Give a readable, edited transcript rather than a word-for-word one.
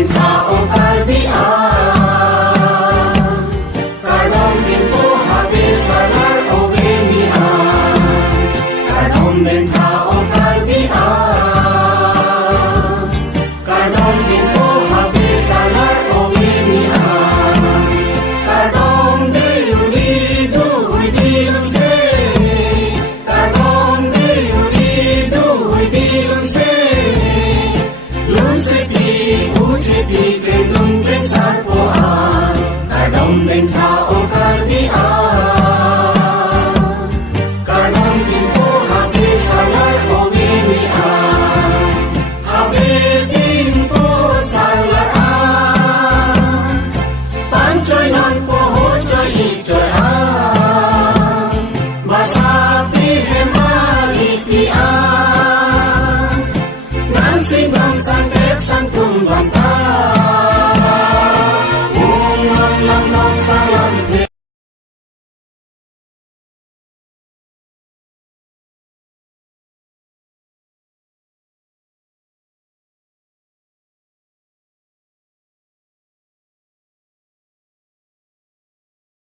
ng tao karbian, kanom din po habis salar o genian, kanom din tao karbian, kanom din po habis salar o genian, kanom di urido uidilon se, kanom di urido uidilon se, lunse pi uji pi kenung ken sarpoan, kanom din tao karbian, kanom din po habis salar o genian, habis din po salaan, panchoy non po hochoy ichoy an, masapi hemalipian, nansing bang sangkep sang tumbang